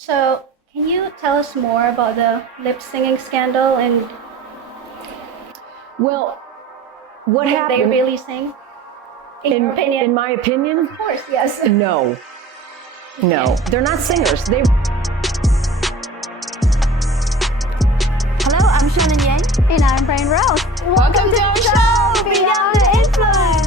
So, can you tell us more about the lip singing scandal and Well, what did they happened? really sing? In your opinion? In my opinion, Of course, yes. no. No, they're not singers. They Hello, I'm Shannon Yang. And I'm Brian Rose. Welcome to our show, Beyond the Influence.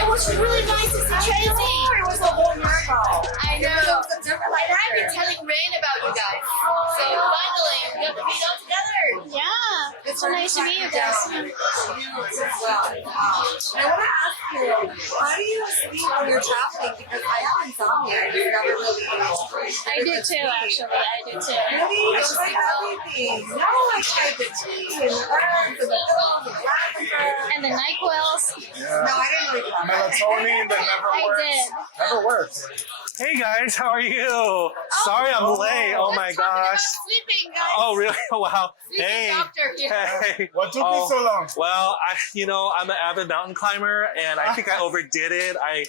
It was really nice to see Tracy. It was a whole year ago. I know. And I've been telling Rain about you guys. So finally, we got to meet all together. Yeah, it's so nice to meet you guys. I want to ask you, how do you sleep when you're traveling? Because I have insomnia. I just never really. I do too, actually. I do too. Really? It's like everything. No, like the tea and the herbs and the pills and lavender. And the NyQuils. No, I didn't really do that. Melatonin that never I works. did. Never works. Hey guys, how are you? Sorry I'm late. Oh my Let's talk about gosh. sleeping, guys. Oh really? Wow. Sleeping Hey. doctor here. Hey. What took you so long? Well, I'm an avid mountain climber, and I think I overdid it. I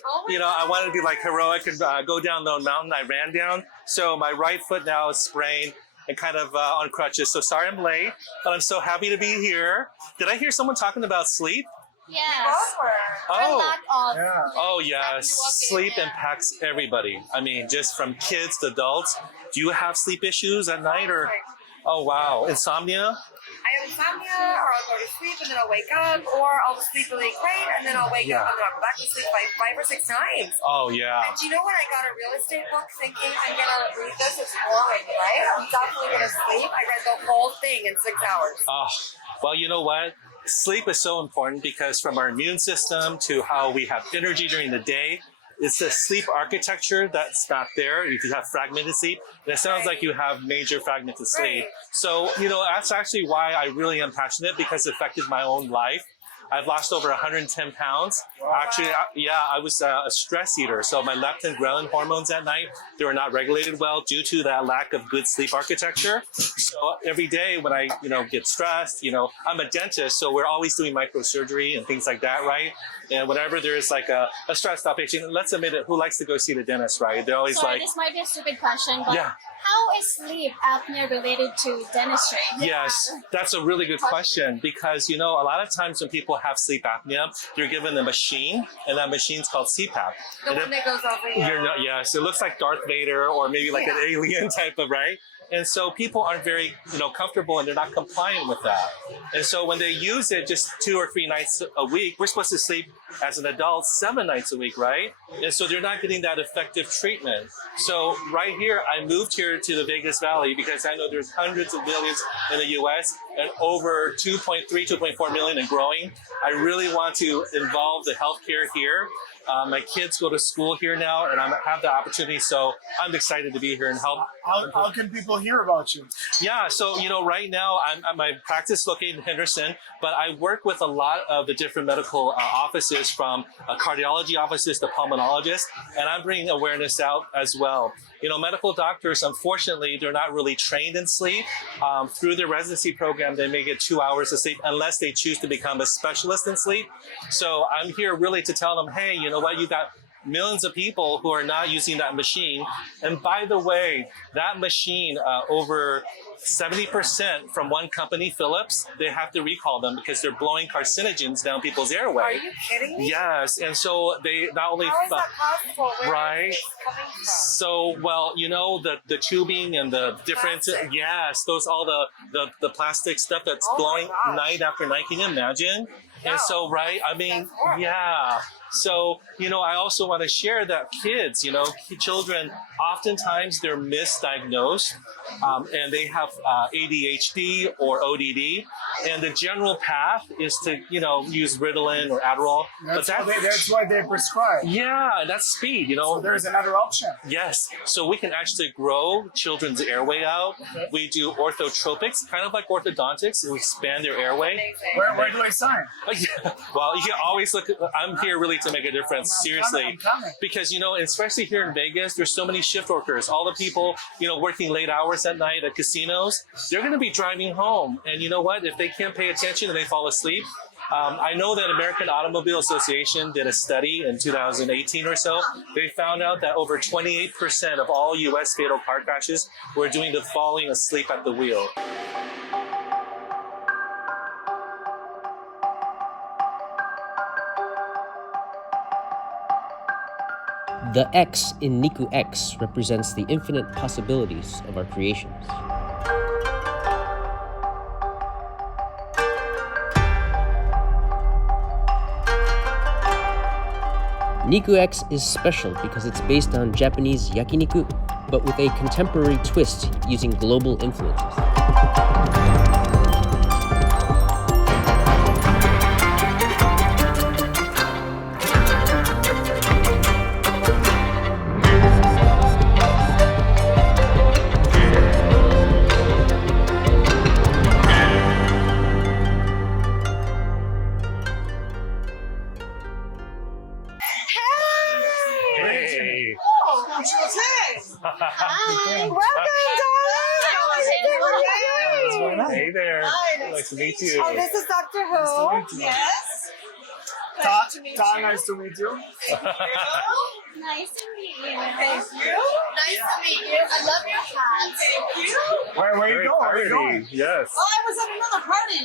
wanted to be like heroic and go down the mountain. I ran down, so my right foot now is sprained and kind of on crutches. So sorry I'm late, but I'm so happy to be here. Did I hear someone talking about sleep? Yes. Or Oh. lack of. Yeah. Oh yes, sleep impacts everybody. I mean, just from kids to adults. Do you have sleep issues at night or? Oh wow, insomnia? I have insomnia, or I'll go to sleep and then I'll wake up, or I'll sleep really great and then I'll wake Yeah. up and then I'll go back to sleep like 5 or 6 times. Oh yeah. And do you know when I got a real estate book thinking I'm gonna read this? It's boring, right? I'm definitely gonna sleep. I read the whole thing in 6 hours. Oh, well, you know what? Sleep is so important because from our immune system to how we have energy during the day, it's the sleep architecture that's not there. If you have fragmented sleep, and it sounds like you have major fragmented sleep. Right. So, that's actually why I really am passionate because it affected my own life. I've lost over 110 pounds. Actually, I was a stress eater. So my leptin ghrelin hormones at night, they were not regulated well due to that lack of good sleep architecture. So every day when I, get stressed, I'm a dentist, so we're always doing microsurgery and things like that, right? And whenever there's like a stressed out patient, let's admit it, who likes to go see the dentist, right? They're always Sorry, like, this might be a stupid question, but Yeah. how is sleep apnea related to dentistry? Yes, that's a really good question because, a lot of times when people have sleep apnea, you're given a machine and that machine's called CPAP. The And one that goes over your... You're not, yes, it looks like Darth Vader or maybe like an alien type of, right? And so people aren't very, comfortable and they're not compliant with that. And so when they use it just 2 or 3 nights a week, we're supposed to sleep as an adult 7 nights a week, right? And so they're not getting that effective treatment. So right here, I moved here to the Vegas Valley because I know there's hundreds of millions in the US and over 2.3, 2.4 million and growing. I really want to involve the healthcare here. My kids go to school here now, and I have the opportunity, so I'm excited to be here and help. How can people hear about you? Yeah, so right now I'm at my practice located in Henderson, but I work with a lot of the different medical offices, from cardiology offices to pulmonologists, and I'm bringing awareness out as well. Medical doctors, unfortunately, they're not really trained in sleep. Through their residency program, they may get 2 hours of sleep unless they choose to become a specialist in sleep. So I'm here really to tell them, hey, you know what, you got millions of people who are not using that machine. And by the way, that machine, over 70% from one company, Philips, they have to recall them because they're blowing carcinogens down people's airway. Are you kidding me? Yes, and so they not only How is that possible? Where right. is this coming from? So, well, the tubing and the different, Plastic. yes, those all the plastic stuff that's Oh my blowing gosh. night after night. Can you imagine? And so, right, I mean, yeah. So, I also want to share that kids, children, oftentimes they're misdiagnosed and they have ADHD or ODD. And the general path is to, use Ritalin or Adderall. That's why they prescribe. Yeah, that's speed, So there's another option. Yes. So we can actually grow children's airway out. We do orthotropics, kind of like orthodontics. We expand their airway. Where do I sign? Well, you can always look. I'm here really to make a difference. Seriously. I'm coming. Because, especially here in Vegas, there's so many shift workers. All the people, working late hours at night at casinos, they're going to be driving home. And you know what? If they can't pay attention and they fall asleep, I know that American Automobile Association did a study in 2018 or so. They found out that over 28% of all U.S. fatal car crashes were due to falling asleep at the wheel. The X in Niku X represents the infinite possibilities of our creations. Niku X is special because it's based on Japanese yakiniku, but with a contemporary twist using global influences. Hey. Hi. Welcome, darling. Hey there. Hi, Nice to meet you. Oh, this is Dr. Who. Yes. Nice to meet you. Nice to meet you. Thank you. Nice to meet you. I love your hat. Thank you. Where you going? Where you going? Yes. Oh, I was at another party,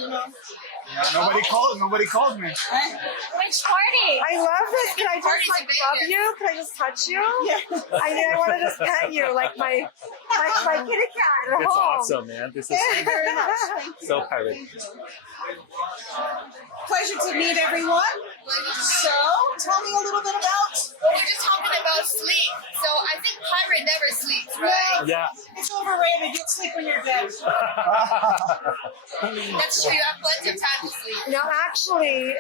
Yeah, nobody called me. Which party? I love this. Can I just Party's in rub Vegas. you? Can I just touch you? Yeah. I want to just pet you like my kitty cat at It's home. awesome, man. This is Thank you very much. so pirate. Pleasure to meet everyone. So, tell me a little bit about. We're just talking about sleep. So I think pirate never sleeps, right? Yeah. It's overrated. You'll sleep when you're dead. That's true. You have plenty of time to sleep. No, actually,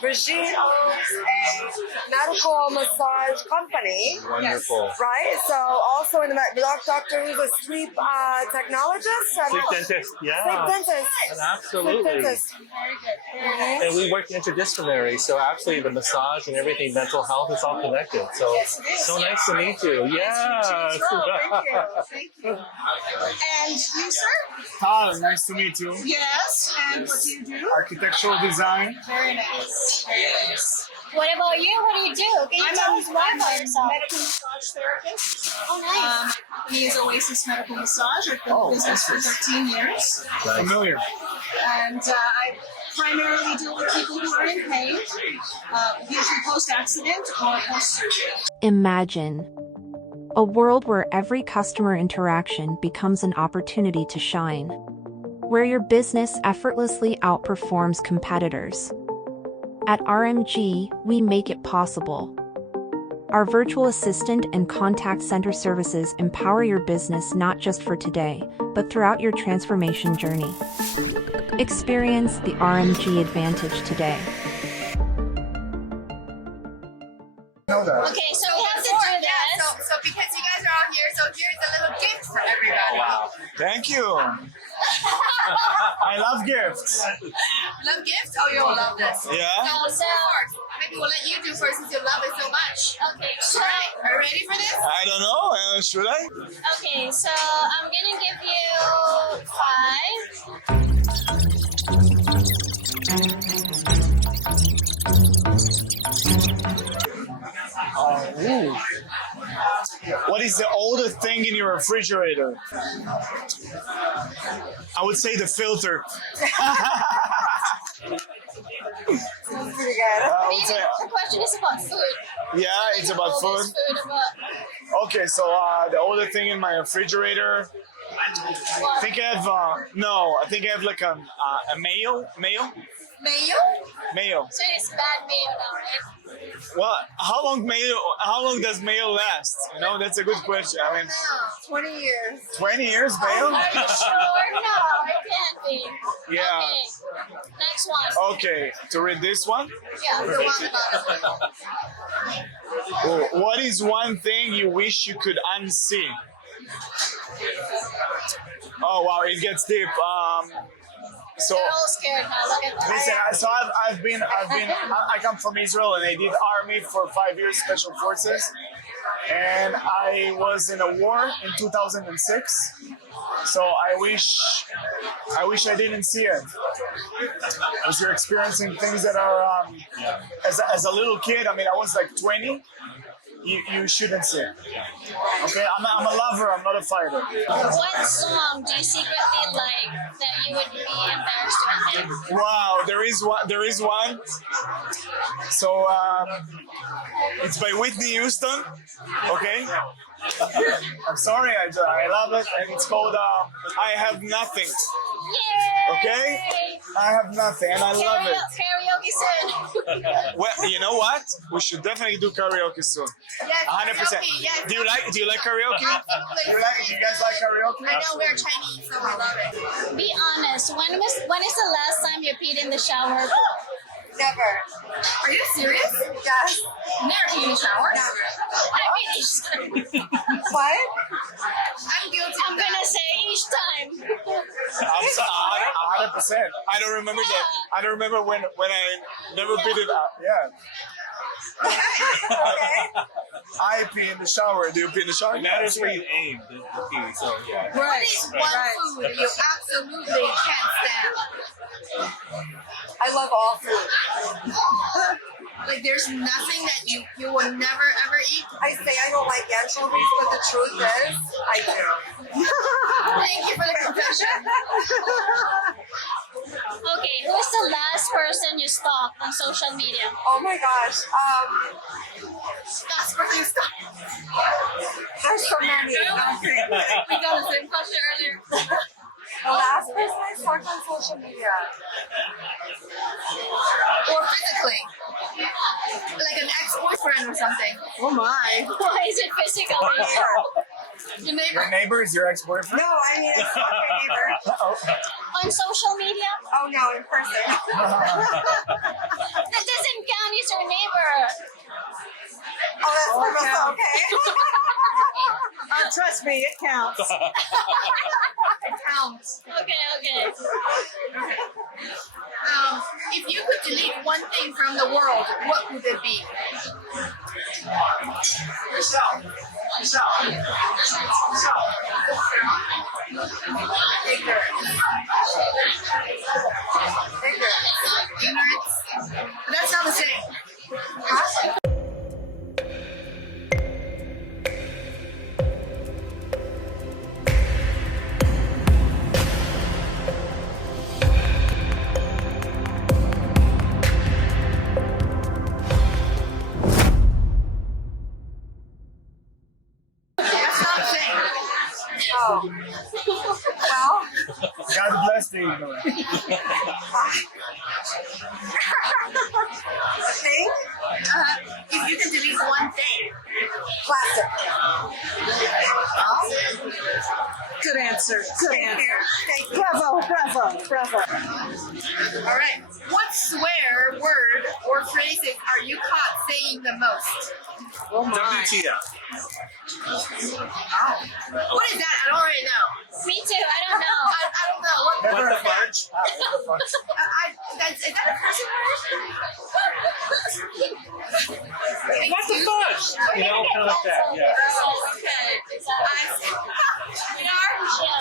Brigitte owns a medical massage company, Wonderful. right? So also in the Doctor Who's a sleep technologist. Sleep dentist. Yeah. Sleep dentist. Absolutely. Sleep dentist. And we work interdisciplinary, so actually the massage and everything, mental health is all connected. So, Yes, it is. so nice to meet you. Yes. Thank you. Thank you. And you, sir? Tyler, nice to meet you. Yes. And what do you do? Architectural design. Very nice. Very nice. What about you? What do you do? Can you tell us more I'm about a yourself? medical massage therapist. Oh, nice. My company is Oasis Medical Massage. I've been in business for 13 years. Familiar. And I primarily deal with people who are in pain, usually post-accident or post-surgery. Imagine a world where every customer interaction becomes an opportunity to shine, where your business effortlessly outperforms competitors. At RMG, we make it possible. Our virtual assistant and contact center services empower your business not just for today, but throughout your transformation journey. Experience the RMG advantage today. Know that. Okay, so we have to do Yeah, this. so because you guys are all here, so here's a little gift for everybody. Wow. Thank you. I love gifts. Love gifts? Oh, you'll love this. Yeah. So maybe we'll let you do first since you love it so much. Okay, so, All right, are you ready for this? I don't know. Should I? okay, so I'm gonna give you 5. Ooh. What is the oldest thing in your refrigerator? I would say the filter. Pretty good. I would say, The question is about food. yeah, it's about food. Food about Okay, so the oldest thing in my refrigerator, I think I have no. I think I have like a mayo. Mayo? Mayo. So it's bad mayo now, right? Well, how long does mayo last? You know, that's a good question. I mean, 20 years. 20 years mayo? Are you sure? No, it can't be. Yeah. Okay. Next one. Okay, to read this one. Yeah, the one about Oh, what is one thing you wish you could unsee? Oh wow, it gets deep. So They're all scared now. Look at that. listen, so I come from Israel and I did army for 5 years, special forces, and I was in a war in 2006. So I wish I didn't see it. As you're experiencing things that are, as a little kid, I mean, I was like 20. You shouldn't see it. Okay, I'm a lover. I'm not a fighter. What song do you secretly like that you would be embarrassed to admit? Wow, there is one. There is one. So it's by Whitney Houston. Okay. I'm sorry, I love it, and it's called "I Have Nothing." Yay! Okay, I have nothing, and I love it. Karaoke soon. Well, you know what? We should definitely do karaoke soon. Yes, 100%. karaoke, yes. Do you like karaoke? Absolutely. Do you guys like karaoke? I know we're Chinese, so we love it. Be honest. When is the last time you peed in the shower? Never. Are you serious? Yes. Never peed in the shower? Never. I mean each time. What? I'm guilty. I'm gonna say each time. I'm so 100%. I don't remember that. I don't remember when I never beat it up. Yeah. Okay. I pee in the shower. Do you pee in the shower? It matters where you aim the pee, so yeah. What is one food you absolutely can't stand? I love all food. Like there's nothing that you will never ever eat? I say I don't like anchovies, but the truth is, I do. Thank you for the confession. Okay, who's the last person you stalked on social media? Oh my gosh. Last person you stalked. There's so many. We got the same question earlier. The last person I stalked on social media. Or physically. Like an ex-boyfriend or something. Oh my. Why is it physically? Your neighbor. Your neighbor is your ex-boyfriend? No, I mean, it's not my neighbor. On social media? Oh no, in person. That doesn't count, he's your neighbor. Oh, that's okay. Trust me, it counts. It counts. Okay. If you could delete one thing from the world, what would it be? Ignorance. But that's not the same. Huh? Oh. Well, God bless the ignorant. a thing? If you can delete one thing. Plastic. Good answer. Good answer. Thank you. Bravo. All right. What swear word or phrases are you caught saying the most? WTF. What is that? I don't already know. Me too. I don't know. I don't know. What the fudge? Is that a person word? What the fudge? You know, kind of like that, yeah. Oh, okay.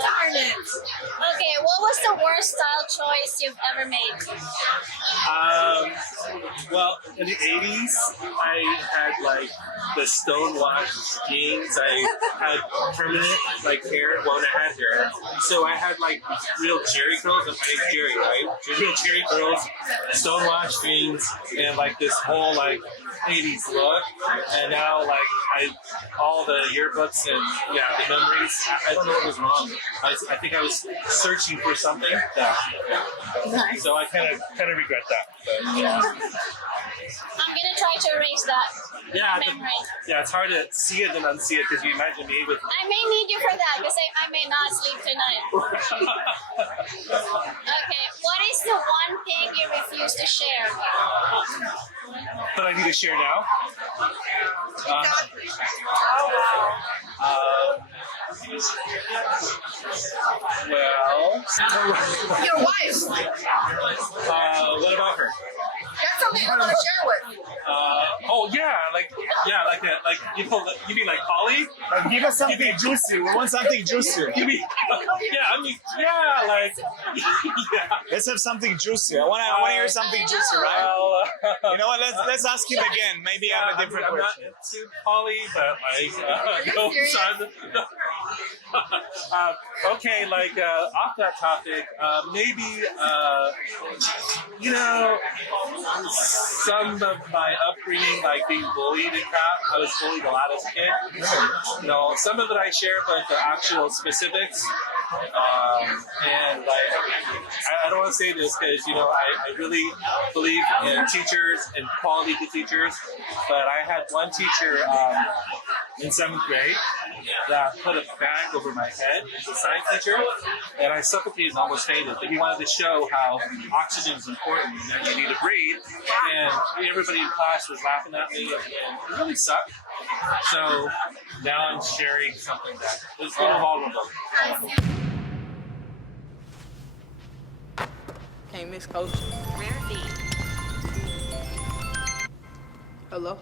Darn it. Okay, what was the worst style choice you've ever made? Well, in the 80s, I had like the stonewashed jeans. I had permanent like hair when I had hair. So I had like real Jerry curls. My name's Jerry, right? Real Jerry curls, stonewashed jeans, and like this whole like 80s look. And now like all the yearbooks and the memories. I don't know what was wrong. I think I was searching for something. So I kind of regret that. But, yeah. I'm gonna try to erase that memory. It's hard to see it and unsee it because you imagine me with. I may need you for that because I may not sleep tonight. Okay, what is the one thing you refuse to share? But I need to share now. Well, Your wife. what about her? That's something you want to share with. You mean like Polly? Give us something juicy. We want something juicy. You mean? Let's have something juicy. I want to hear something juicy, right? You know what? Let's ask him again. Maybe I have a different I'm not question. into Polly, but no, okay, off that topic, maybe some of my upbringing, like being bullied and crap. I was bullied a lot as a kid. Some of it I share, but the actual specifics. And I don't want to say this because I really believe in teachers and quality to teachers. But I had one teacher in 7th grade that put a bag over my head as a science teacher, and I suffocated and almost fainted. But he wanted to show how oxygen is important and that you need to breathe. And everybody in class was laughing at me, and it really sucked. So now I'm sharing something that is a little vulnerable. Hey, Miss Coach. Rare B. Hello.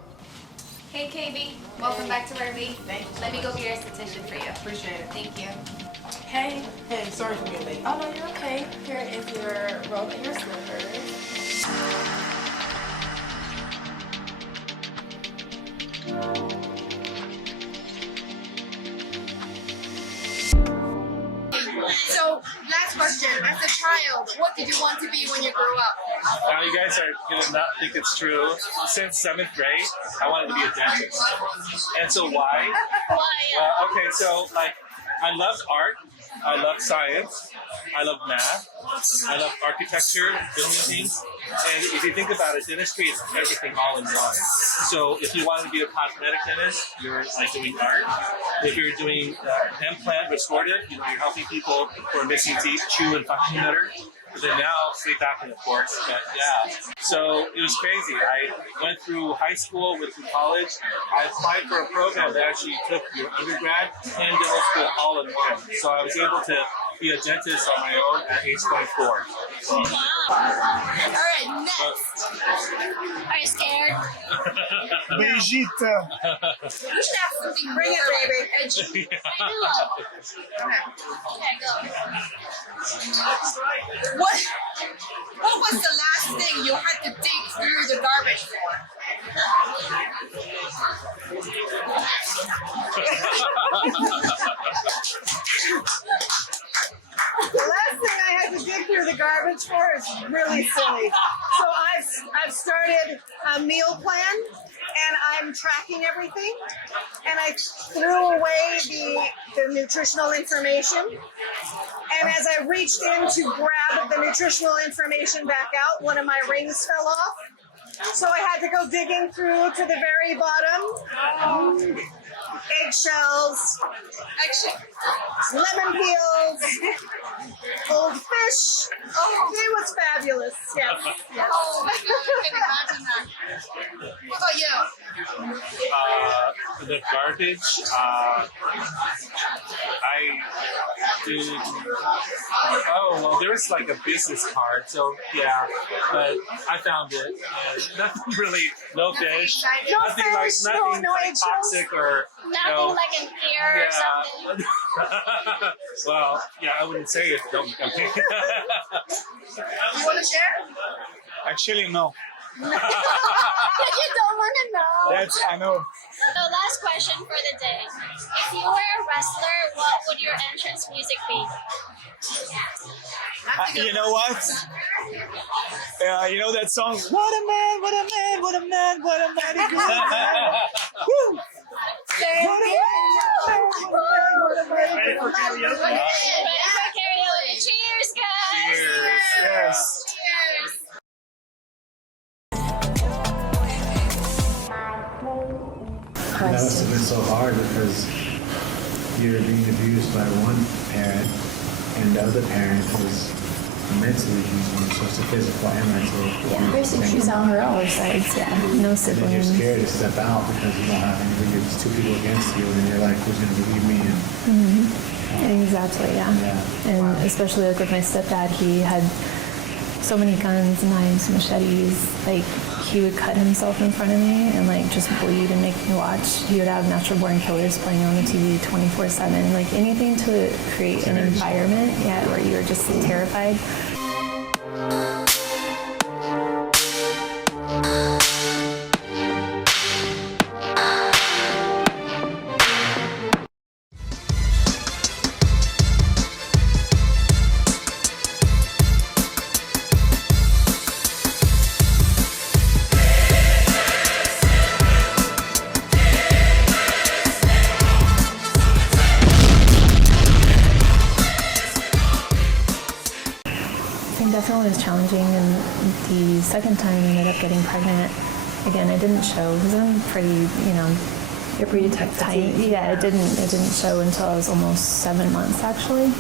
Hey KB, welcome back to Rare B. Thank you. Let me go be your esthetician for you. Appreciate it. Thank you. Hey, sorry for being late. Oh no, you're okay. Here is your robe and your slippers. So, last question. As a child, what did you want to be when you grew up? Now you guys are gonna not think it's true. Since 7th grade, I wanted to be a dentist. And so why? Why? Okay, so I loved art, I loved science, I love math, I love architecture, building things. And if you think about it, dentistry is everything all in one. So if you wanted to be a cosmetic dentist, you're doing art. If you're doing implant restorative, you're helping people who are missing teeth chew and function better. But then now, sleep apnea, of course. But yeah, so it was crazy. I went through high school, went through college. I applied for a program that actually took your undergrad and dental school all in one. So I was able to be a dentist on my own at age 24. So. All right, next. Are you scared? Brigitte. You should have something. Bring it, baby. Edgy. I do. Okay, go. What was the last thing you had to dig through the garbage for? The last thing I had to dig through the garbage for is really silly. So I've started a meal plan, and I'm tracking everything. And I threw away the nutritional information. And as I reached in to grab the nutritional information back out, one of my rings fell off. So I had to go digging through to the very bottom. Eggshells, lemon peels, old fish. Oh, it was fabulous. Yes. Yes. Oh my God, I can imagine that. What about you? The garbage, I did. Oh, well, there's like a business card, so yeah, but I found it. And nothing really, no fish, nothing toxic or. Nothing like an ear or something. Well, yeah, I wouldn't say it. Don't become You want to share? Actually, no. You don't want to know. I know. So last question for the day. If you were a wrestler, what would your entrance music be? You know what? You know that song? What a man, what a man, what a man, what a mighty good man. Woo! Ready for karaoke? Cheers, guys! Cheers. Yes. Cheers! That must have been so hard because you're being abused by one parent and the other parent was mentally abusing you, so it's a physical and mental. Yeah, basically she's on her own sides, yeah. No And then you're siblings. scared to step out because you don't have anybody, there's two people against you, and then you're like, who's going to believe me? And, Exactly, yeah. yeah. And especially like with my stepdad, he had so many guns, knives, machetes. Like he would cut himself in front of me and like just bleed and make me watch. He would have Natural Born Killers playing on the TV 24/7. Like anything to create an environment, yeah, where you were just terrified. It definitely was challenging, and the second time I ended up getting pregnant, again, it didn't show because I'm pretty, You're pretty tight. Yeah, it didn't show until I was almost 7 months actually,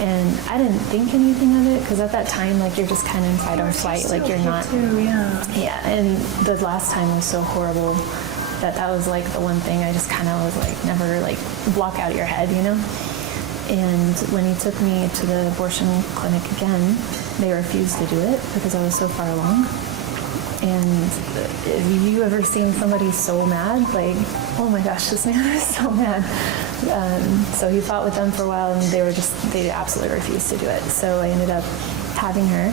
and I didn't think anything of it because at that time, like you're just kind of in fight or flight, like you're not. Yeah, and the last time was so horrible that was like the one thing I just kind of was like never like block out of your head, And when he took me to the abortion clinic again, they refused to do it because I was so far along. And have you ever seen somebody so mad? Like, oh my gosh, this man is so mad. So he fought with them for a while, and they absolutely refused to do it. So I ended up having her.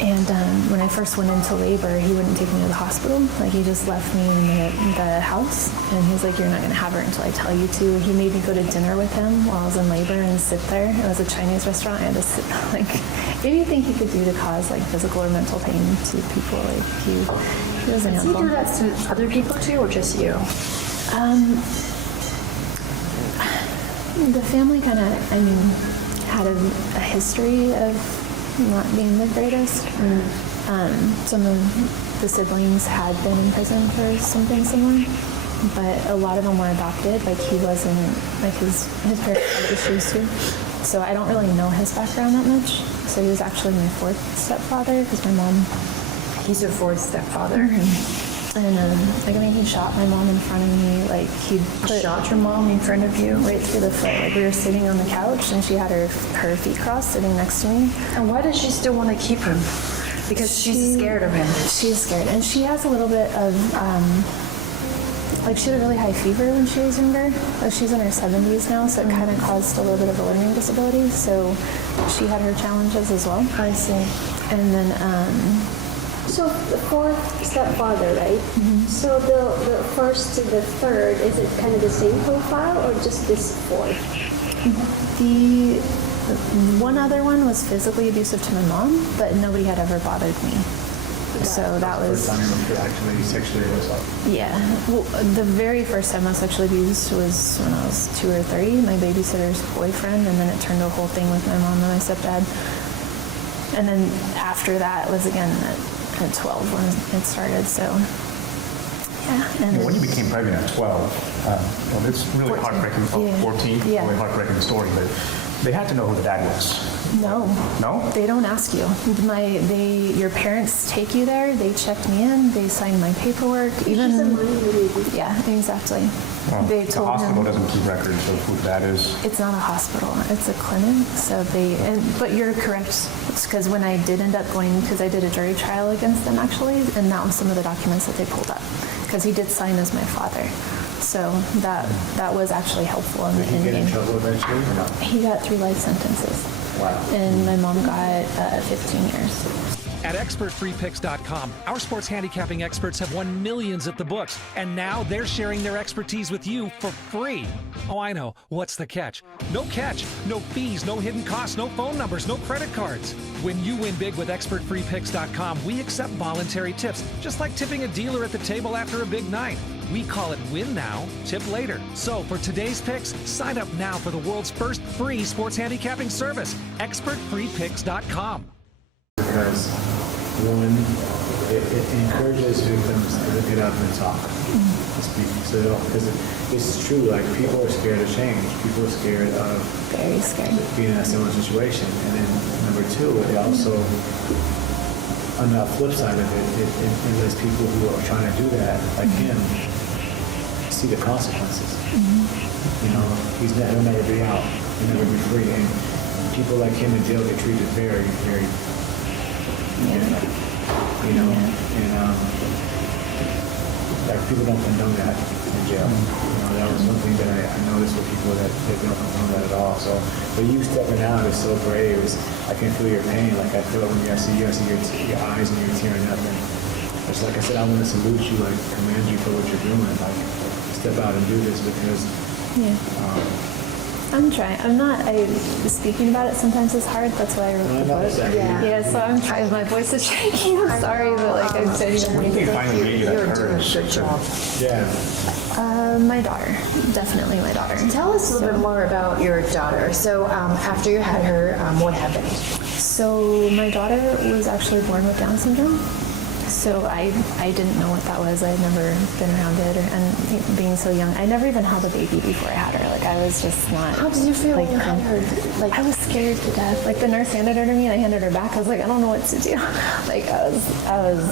And when I first went into labor, he wouldn't take me to the hospital. Like, he just left me in the house. And he was like, you're not going to have her until I tell you to. He made me go to dinner with him while I was in labor and sit there. It was a Chinese restaurant. I had to sit, like, anything he could do to cause, like, physical or mental pain to people. Like, he was a handful. Does he do that to other people too, or just you? The family kind of, had a history of not being the greatest. Some of the siblings had been in prison for something similar, but a lot of them were adopted. Like he wasn't, like his parents had issues too. So I don't really know his background that much. So he was actually my fourth stepfather because my mom. He's your fourth stepfather. And he shot my mom in front of me. Like he Shot your mom in front of you? right through the foot. Like we were sitting on the couch and she had her feet crossed sitting next to me. And why does she still want to keep him? Because she's scared of him. She's scared. And she has a little bit of, she had a really high fever when she was younger. She's in her 70s now, so it kind of caused a little bit of a learning disability. So she had her challenges as well. I see. And then, So the fourth stepfather, right? So the first to the third, is it kind of the same profile or just this fourth? the one other one was physically abusive to my mom, but nobody had ever bothered me. So that was... First time you were actually sexually abused? Yeah. Well, the very first time I was sexually abused was when I was 2 or 3, my babysitter's boyfriend, and then it turned to a whole thing with my mom and my stepdad. And then after that was again at 12 when it started, so yeah. And when you became pregnant at 12, well, it's really 14. heartbreaking. Yeah. 14, Yeah. really heartbreaking story, but they had to know who the dad was. No. No? They don't ask you. Your parents take you there. They checked me in. They signed my paperwork. Even. Yeah, exactly. Well, They the told hospital him. doesn't keep records of who the dad is. It's not a hospital. It's a clinic. So but you're correct, because when I did end up going, because I did a jury trial against them actually, and that was some of the documents that they pulled up, because he did sign as my father. So that was actually helpful in the Did he get in ending. trouble eventually or not? He got 3 life sentences. Wow. And my mom got 15 years. At ExpertFreePicks.com, our sports handicapping experts have won millions at the books, and now they're sharing their expertise with you for free. Oh, I know. What's the catch? No catch, no fees, no hidden costs, no phone numbers, no credit cards. When you win big with ExpertFreePicks.com, we accept voluntary tips, just like tipping a dealer at the table after a big night. We call it win now, tip later. So for today's picks, sign up now for the world's first free sports handicapping service, expertfreepicks.com. Because one, it encourages victims to get up and talk, to speak. So because it's true, like people are scared of change. People are scared of being in a similar situation. And then number two, it also, on the flip side of it lets people who are trying to do that, like him, see the consequences. You know, he'll never be out. He'll never be free. And people like him in jail get treated very, very different. You know, and like people don't condone that in jail. You know, that was one thing that I noticed with people that they don't condone that at all. So, but you stepping out is so brave. I can feel your pain. Like I feel it when I see your eyes and you're tearing up. And it's like I said, I want to salute you, like commend you for what you're doing. Like step out and do this because. I'm trying. Speaking about it sometimes is hard. That's why I wrote the book. Yeah, so I'm trying. My voice is shaking. I'm sorry, but like I'm genuinely. You finally made that courage. Yeah. My daughter. Definitely my daughter. Tell us a little bit more about your daughter. So after you had her, what happened? So my daughter was actually born with Down syndrome. So I didn't know what that was. I had never been around it, and being so young, I never even held a baby before I had her. Like I was just not. How did you feel when you had her? Like I was scared to death. Like the nurse handed her to me, and I handed her back. I was like, I don't know what to do. Like I was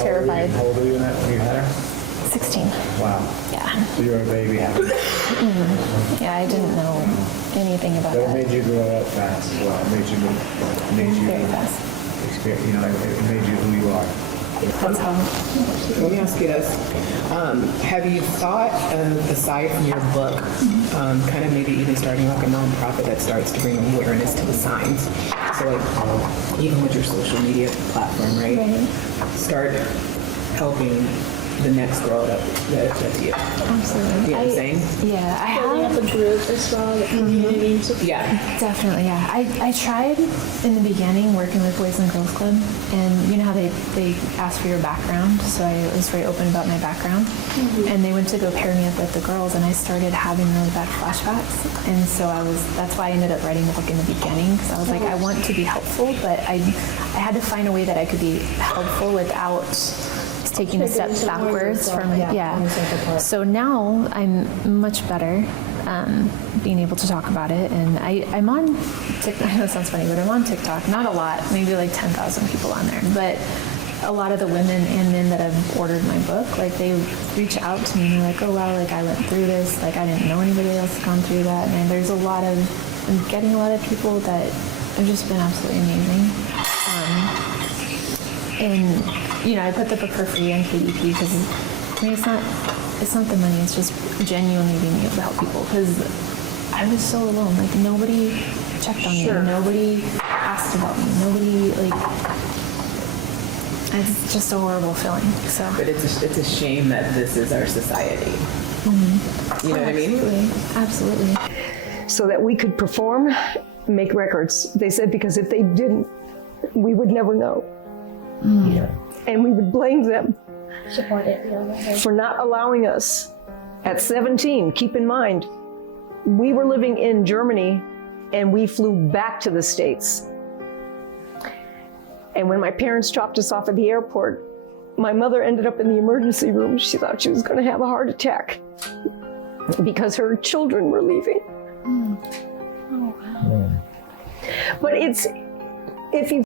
terrified. How old were you when you had her? 16. Wow. Yeah. So you were a baby. Yeah, I didn't know anything about But that. it made you grow up fast as well. It made you very fast. Experience, you know, it made you who you are. That's how. Let me ask you this. Have you thought of, aside from your book, kind of maybe even starting like a nonprofit that starts to bring awareness to the signs? So like, even with your social media platform, right? Start helping the next girl that's you. Absolutely. You know what I'm saying? Yeah, I Building have up a group as well, the community. Yeah. Definitely, yeah. I tried in the beginning working with Boys and Girls Club, and you know how they asked for your background, so I was very open about my background. And they went to go pair me up with the girls, and I started having really bad flashbacks. And so that's why I ended up writing the book in the beginning, because I was like, I want to be helpful, but I had to find a way that I could be helpful without taking a step backwards from So now I'm much better being able to talk about it, and I'm on TikTok. I know it sounds funny, but I'm on TikTok. Not a lot, maybe like 10,000 people on there, but a lot of the women and men that have ordered my book, like they reach out to me and they're like, oh wow, like I went through this, like I didn't know anybody else had gone through that, and there's I'm getting a lot of people that have just been absolutely amazing. And you know, I put the book for free on KDP because I mean, it's not the money. It's just genuinely being able to help people, because I was so alone. Like nobody checked on me. Nobody asked about me. Nobody it's just a horrible feeling. So, but it's a shame that this is our society. You know what I mean? Absolutely. So that we could perform, make records. They said because if they didn't, we would never know. And we would blame them for not allowing us. At 17, keep in mind, we were living in Germany and we flew back to the States. And when my parents dropped us off at the airport, my mother ended up in the emergency room. She thought she was going to have a heart attack because her children were leaving. But if you